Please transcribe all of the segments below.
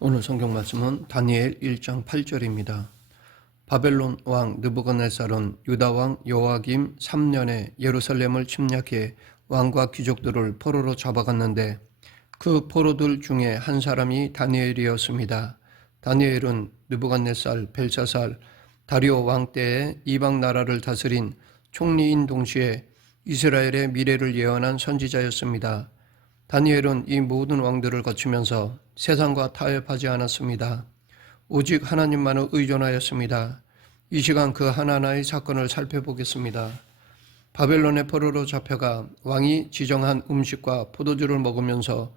오늘 성경 말씀은 다니엘 1장 8절입니다. 바벨론 왕 느부갓네살은 유다 왕 요아김 3년에 예루살렘을 침략해 왕과 귀족들을 포로로 잡아갔는데 그 포로들 중에 한 사람이 다니엘이었습니다. 다니엘은 느부갓네살, 벨사살, 다리오 왕 때에 이방 나라를 다스린 총리인 동시에 이스라엘의 미래를 예언한 선지자였습니다. 다니엘은 이 모든 왕들을 거치면서 세상과 타협하지 않았습니다. 오직 하나님만을 의존하였습니다. 이 시간 그 하나하나의 사건을 살펴보겠습니다. 바벨론의 포로로 잡혀가 왕이 지정한 음식과 포도주를 먹으면서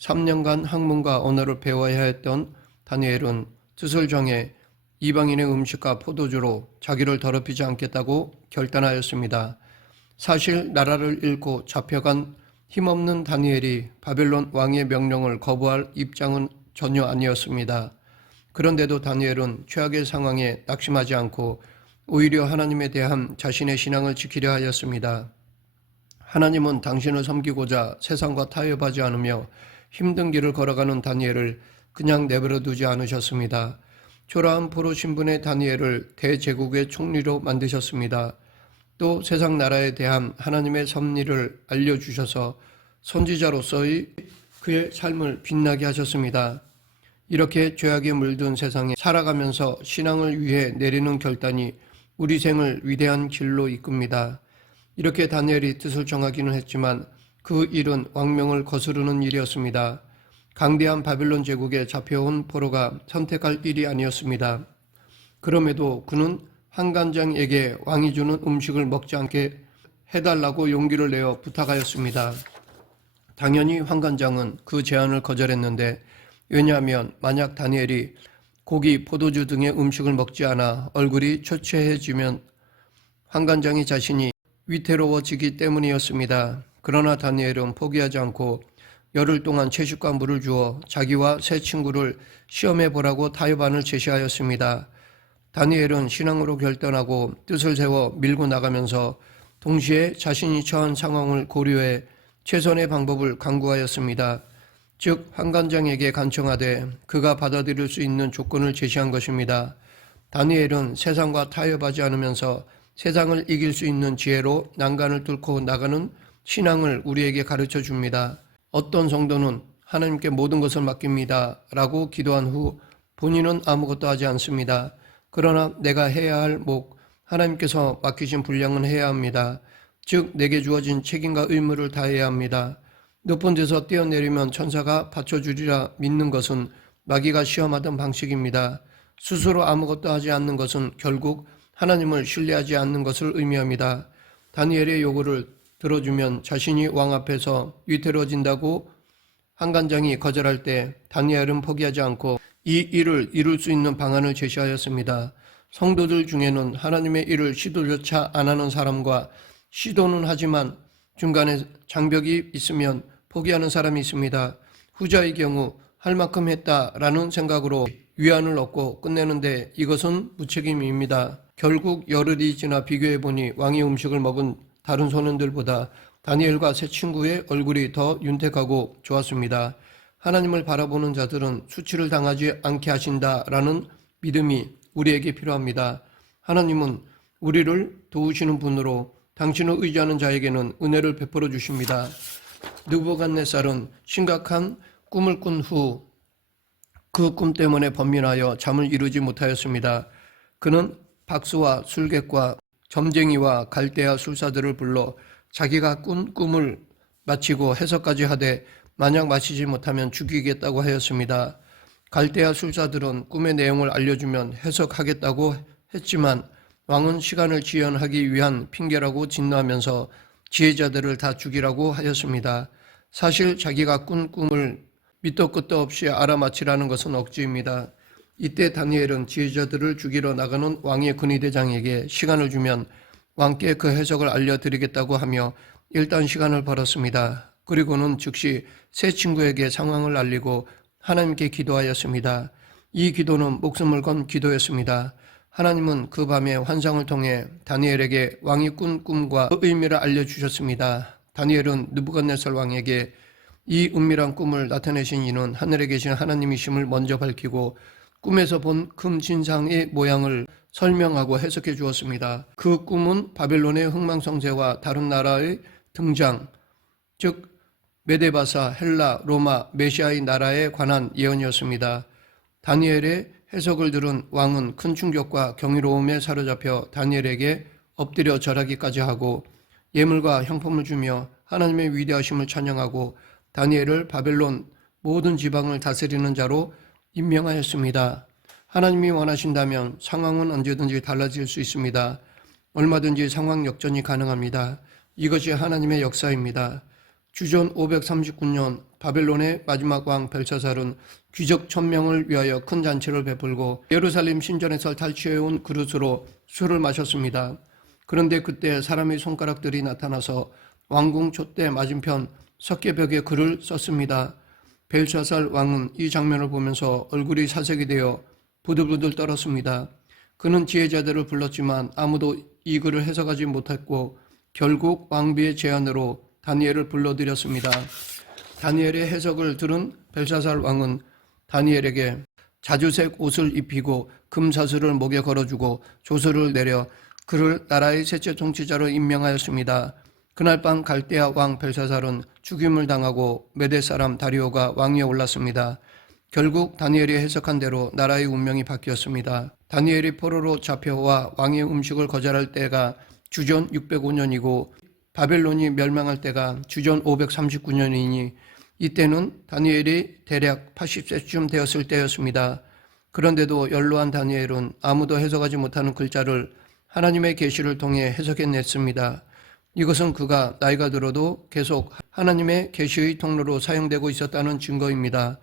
3년간 학문과 언어를 배워야 했던 다니엘은 뜻을 정해 이방인의 음식과 포도주로 자기를 더럽히지 않겠다고 결단하였습니다. 사실 나라를 잃고 잡혀간 힘없는 다니엘이 바벨론 왕의 명령을 거부할 입장은 전혀 아니었습니다. 그런데도 다니엘은 최악의 상황에 낙심하지 않고 오히려 하나님에 대한 자신의 신앙을 지키려 하였습니다. 하나님은 당신을 섬기고자 세상과 타협하지 않으며 힘든 길을 걸어가는 다니엘을 그냥 내버려 두지 않으셨습니다. 초라한 포로 신분의 다니엘을 대제국의 총리로 만드셨습니다. 또 세상 나라에 대한 하나님의 섭리를 알려주셔서 선지자로서의 그의 삶을 빛나게 하셨습니다. 이렇게 죄악에 물든 세상에 살아가면서 신앙을 위해 내리는 결단이 우리 생을 위대한 길로 이끕니다. 이렇게 다니엘이 뜻을 정하기는 했지만 그 일은 왕명을 거스르는 일이었습니다. 강대한 바벨론 제국에 잡혀온 포로가 선택할 일이 아니었습니다. 그럼에도 그는 환관장에게 왕이 주는 음식을 먹지 않게 해달라고 용기를 내어 부탁하였습니다. 당연히 환관장은 그 제안을 거절했는데 왜냐하면 만약 다니엘이 고기, 포도주 등의 음식을 먹지 않아 얼굴이 초췌해지면 환관장이 자신이 위태로워지기 때문이었습니다. 그러나 다니엘은 포기하지 않고 열흘 동안 채식과 물을 주어 자기와 세 친구를 시험해 보라고 타협안을 제시하였습니다. 다니엘은 신앙으로 결단하고 뜻을 세워 밀고 나가면서 동시에 자신이 처한 상황을 고려해 최선의 방법을 강구하였습니다. 즉 환관장에게 간청하되 그가 받아들일 수 있는 조건을 제시한 것입니다. 다니엘은 세상과 타협하지 않으면서 세상을 이길 수 있는 지혜로 난간을 뚫고 나가는 신앙을 우리에게 가르쳐 줍니다. 어떤 성도는 하나님께 모든 것을 맡깁니다 라고 기도한 후 본인은 아무것도 하지 않습니다. 그러나 내가 해야 할 목, 하나님께서 맡기신 분량은 해야 합니다. 즉 내게 주어진 책임과 의무를 다해야 합니다. 높은 데서 뛰어내리면 천사가 받쳐주리라 믿는 것은 마귀가 시험하던 방식입니다. 스스로 아무것도 하지 않는 것은 결국 하나님을 신뢰하지 않는 것을 의미합니다. 다니엘의 요구를 들어주면 자신이 왕 앞에서 위태로워진다고 환관장이 거절할 때 다니엘은 포기하지 않고 이 일을 이룰 수 있는 방안을 제시하였습니다. 성도들 중에는 하나님의 일을 시도조차 안 하는 사람과 시도는 하지만 중간에 장벽이 있으면 포기하는 사람이 있습니다. 후자의 경우 할 만큼 했다라는 생각으로 위안을 얻고 끝내는데 이것은 무책임입니다. 결국 열흘이 지나 비교해보니 왕의 음식을 먹은 다른 소년들보다 다니엘과 세 친구의 얼굴이 더 윤택하고 좋았습니다. 하나님을 바라보는 자들은 수치를 당하지 않게 하신다라는 믿음이 우리에게 필요합니다. 하나님은 우리를 도우시는 분으로 당신을 의지하는 자에게는 은혜를 베풀어 주십니다. 느부갓네살은 심각한 꿈을 꾼 후 그 꿈 때문에 번민하여 잠을 이루지 못하였습니다. 그는 박수와 술객과 점쟁이와 갈대아 술사들을 불러 자기가 꾼 꿈을 마치고 해석까지 하되 만약 마치지 못하면 죽이겠다고 하였습니다. 갈대아 술사들은 꿈의 내용을 알려주면 해석하겠다고 했지만 왕은 시간을 지연하기 위한 핑계라고 진노하면서 지혜자들을 다 죽이라고 하였습니다. 사실 자기가 꾼 꿈을 밑도 끝도 없이 알아맞히라는 것은 억지입니다. 이때 다니엘은 지혜자들을 죽이러 나가는 왕의 군의대장에게 시간을 주면 왕께 그 해석을 알려드리겠다고 하며 일단 시간을 벌었습니다. 그리고는 즉시 세 친구에게 상황을 알리고 하나님께 기도하였습니다. 이 기도는 목숨을 건 기도였습니다. 하나님은 그 밤에 환상을 통해 다니엘에게 왕이 꾼 꿈과 그 의미를 알려주셨습니다. 다니엘은 느부갓네살 왕에게 이 은밀한 꿈을 나타내신 이는 하늘에 계신 하나님이심을 먼저 밝히고 꿈에서 본 금 진상의 모양을 설명하고 해석해 주었습니다. 그 꿈은 바벨론의 흥망성쇠와 다른 나라의 등장, 즉 메데바사, 헬라, 로마, 메시아의 나라에 관한 예언이었습니다. 다니엘의 해석을 들은 왕은 큰 충격과 경이로움에 사로잡혀 다니엘에게 엎드려 절하기까지 하고 예물과 향품을 주며 하나님의 위대하심을 찬양하고 다니엘을 바벨론 모든 지방을 다스리는 자로 임명하였습니다. 하나님이 원하신다면 상황은 언제든지 달라질 수 있습니다. 얼마든지 상황 역전이 가능합니다. 이것이 하나님의 역사입니다. 주전 539년 바벨론의 마지막 왕 벨사살은 귀족 1000명을 위하여 큰 잔치를 베풀고 예루살렘 신전에서 탈취해온 그릇으로 술을 마셨습니다. 그런데 그때 사람의 손가락들이 나타나서 왕궁 촛대 맞은편 석계벽에 글을 썼습니다. 벨사살 왕은 이 장면을 보면서 얼굴이 사색이 되어 부들부들 떨었습니다. 그는 지혜자들을 불렀지만 아무도 이 글을 해석하지 못했고 결국 왕비의 제안으로 다니엘을 불러들였습니다. 다니엘의 해석을 들은 벨사살 왕은 다니엘에게 자주색 옷을 입히고 금사슬을 목에 걸어주고 조서를 내려 그를 나라의 셋째 통치자로 임명하였습니다. 그날 밤 갈대아 왕 벨사살은 죽임을 당하고 메대 사람 다리오가 왕위에 올랐습니다. 결국 다니엘이 해석한 대로 나라의 운명이 바뀌었습니다. 다니엘이 포로로 잡혀와 왕의 음식을 거절할 때가 주전 605년이고 바벨론이 멸망할 때가 주전 539년이니 이때는 다니엘이 대략 80세쯤 되었을 때였습니다. 그런데도 연로한 다니엘은 아무도 해석하지 못하는 글자를 하나님의 계시를 통해 해석해냈습니다. 이것은 그가 나이가 들어도 계속 하나님의 계시의 통로로 사용되고 있었다는 증거입니다.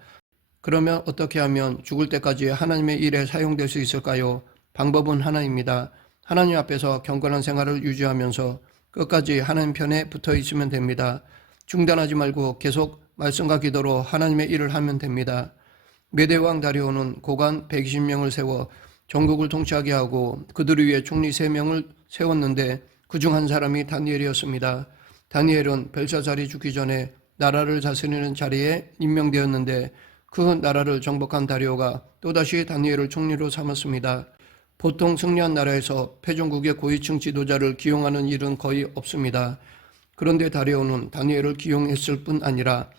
그러면 어떻게 하면 죽을 때까지 하나님의 일에 사용될 수 있을까요? 방법은 하나입니다. 하나님 앞에서 경건한 생활을 유지하면서 끝까지 하나님 편에 붙어 있으면 됩니다. 중단하지 말고 계속 말씀과 기도로 하나님의 일을 하면 됩니다. 메대왕 다리오는 고관 120명을 세워 전국을 통치하게 하고 그들을 위해 총리 3명을 세웠는데 그중 한 사람이 다니엘이었습니다. 다니엘은 벨사살이 죽기 전에 나라를 다스리는 자리에 임명되었는데 그 나라를 정복한 다리오가 또다시 다니엘을 총리로 삼았습니다. 보통 승리한 나라에서 패전국의 고위층 지도자를 기용하는 일은 거의 없습니다. 그런데 다리오는 다니엘을 기용했을 뿐 아니라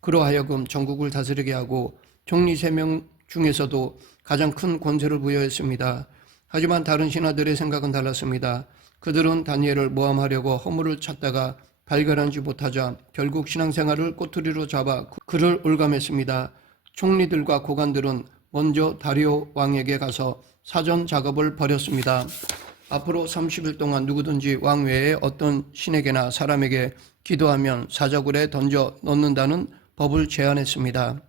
그로 하여금 전국을 다스리게 하고 총리 3명 중에서도 가장 큰 권세를 부여했습니다. 하지만 다른 신하들의 생각은 달랐습니다. 그들은 다니엘을 모함하려고 허물을 찾다가 발견하지 못하자 결국 신앙생활을 꼬투리로 잡아 그를 올감했습니다. 총리들과 고관들은 먼저 다리오 왕에게 가서 사전 작업을 벌였습니다. 앞으로 30일 동안 누구든지 왕 외에 어떤 신에게나 사람에게 기도하면 사자굴에 던져 넣는다는 법을 제안했습니다.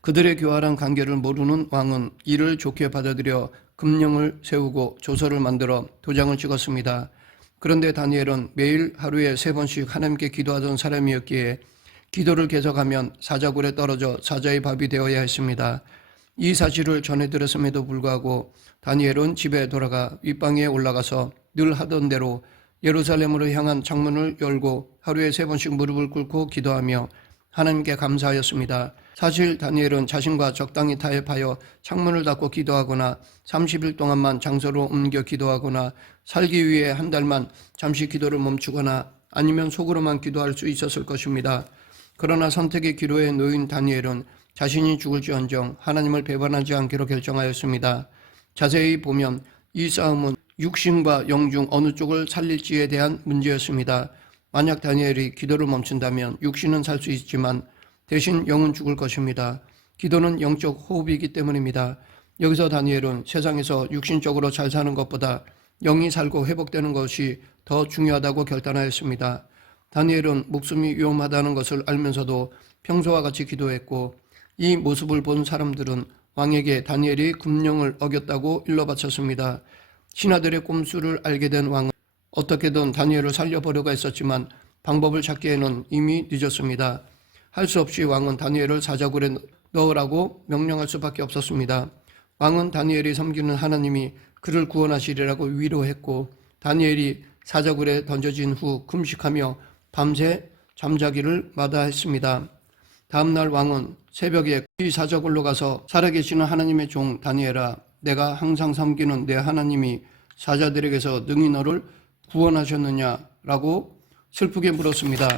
그들의 교활한 관계를 모르는 왕은 이를 좋게 받아들여 금령을 세우고 조서를 만들어 도장을 찍었습니다. 그런데 다니엘은 매일 하루에 3번씩 하나님께 기도하던 사람이었기에 기도를 계속하면 사자굴에 떨어져 사자의 밥이 되어야 했습니다. 이 사실을 전해들었음에도 불구하고 다니엘은 집에 돌아가 윗방에 올라가서 늘 하던 대로 예루살렘으로 향한 창문을 열고 하루에 3번씩 무릎을 꿇고 기도하며 하나님께 감사하였습니다. 사실 다니엘은 자신과 적당히 타협하여 창문을 닫고 기도하거나 30일 동안만 장소로 옮겨 기도하거나 살기 위해 한 달만 잠시 기도를 멈추거나 아니면 속으로만 기도할 수 있었을 것입니다. 그러나 선택의 기로에 놓인 다니엘은 자신이 죽을지언정 하나님을 배반하지 않기로 결정하였습니다. 자세히 보면 이 싸움은 육신과 영 중 어느 쪽을 살릴지에 대한 문제였습니다. 만약 다니엘이 기도를 멈춘다면 육신은 살 수 있지만 대신 영은 죽을 것입니다. 기도는 영적 호흡이기 때문입니다. 여기서 다니엘은 세상에서 육신적으로 잘 사는 것보다 영이 살고 회복되는 것이 더 중요하다고 결단하였습니다. 다니엘은 목숨이 위험하다는 것을 알면서도 평소와 같이 기도했고 이 모습을 본 사람들은 왕에게 다니엘이 금령을 어겼다고 일러바쳤습니다. 신하들의 꼼수를 알게 된 왕은 어떻게든 다니엘을 살려보려고 했었지만 방법을 찾기에는 이미 늦었습니다. 할 수 없이 왕은 다니엘을 사자굴에 넣으라고 명령할 수밖에 없었습니다. 왕은 다니엘이 섬기는 하나님이 그를 구원하시리라고 위로했고 다니엘이 사자굴에 던져진 후 금식하며 밤새 잠자기를 마다했습니다. 다음날 왕은 새벽에 그의 사저굴로 가서 살아계시는 하나님의 종 다니엘아, 내가 항상 섬기는 내 하나님이 사자들에게서 능히 너를 구원하셨느냐라고 슬프게 물었습니다.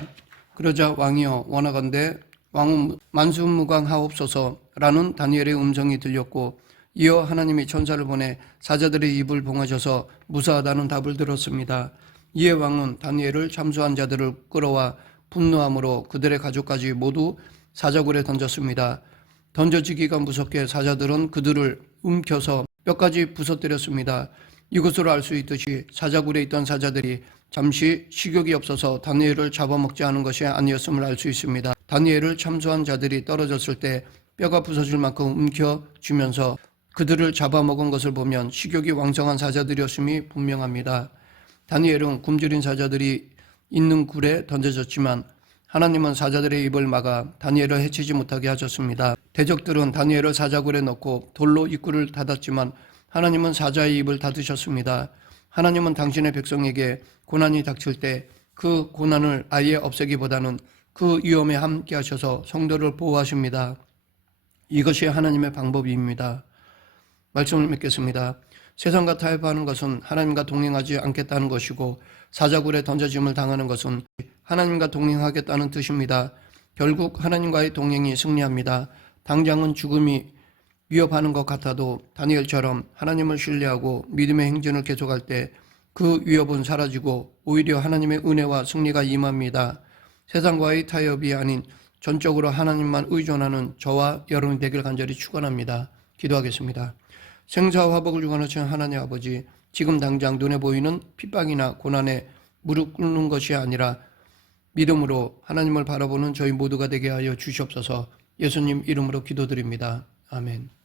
그러자 왕이여 원하건대 왕은 만수무강하옵소서라는 다니엘의 음성이 들렸고, 이어 하나님이 천사를 보내 사자들의 입을 봉하셔서 무사하다는 답을 들었습니다. 이에 왕은 다니엘을 참수한 자들을 끌어와 분노함으로 그들의 가족까지 모두 사자굴에 던졌습니다. 던져지기가 무섭게 사자들은 그들을 움켜서 뼈까지 부서뜨렸습니다. 이것으로 알 수 있듯이 사자굴에 있던 사자들이 잠시 식욕이 없어서 다니엘을 잡아먹지 않은 것이 아니었음을 알 수 있습니다. 다니엘을 참수한 자들이 떨어졌을 때 뼈가 부서질 만큼 움켜쥐면서 그들을 잡아먹은 것을 보면 식욕이 왕성한 사자들이었음이 분명합니다. 다니엘은 굶주린 사자들이 있는 굴에 던져졌지만 하나님은 사자들의 입을 막아 다니엘을 해치지 못하게 하셨습니다. 대적들은 다니엘을 사자굴에 넣고 돌로 입구를 닫았지만 하나님은 사자의 입을 닫으셨습니다. 하나님은 당신의 백성에게 고난이 닥칠 때 그 고난을 아예 없애기보다는 그 위험에 함께 하셔서 성도를 보호하십니다. 이것이 하나님의 방법입니다. 말씀을 맺겠습니다. 세상과 타협하는 것은 하나님과 동행하지 않겠다는 것이고, 사자굴에 던져짐을 당하는 것은 하나님과 동행하겠다는 뜻입니다. 결국 하나님과의 동행이 승리합니다. 당장은 죽음이 위협하는 것 같아도 다니엘처럼 하나님을 신뢰하고 믿음의 행진을 계속할 때 그 위협은 사라지고 오히려 하나님의 은혜와 승리가 임합니다. 세상과의 타협이 아닌 전적으로 하나님만 의존하는 저와 여러분이 되길 간절히 축원합니다. 기도하겠습니다. 생사와 화복을 주관하시는 하나님 아버지, 지금 당장 눈에 보이는 핍박이나 고난에 무릎 꿇는 것이 아니라 믿음으로 하나님을 바라보는 저희 모두가 되게 하여 주시옵소서. 예수님 이름으로 기도드립니다. 아멘.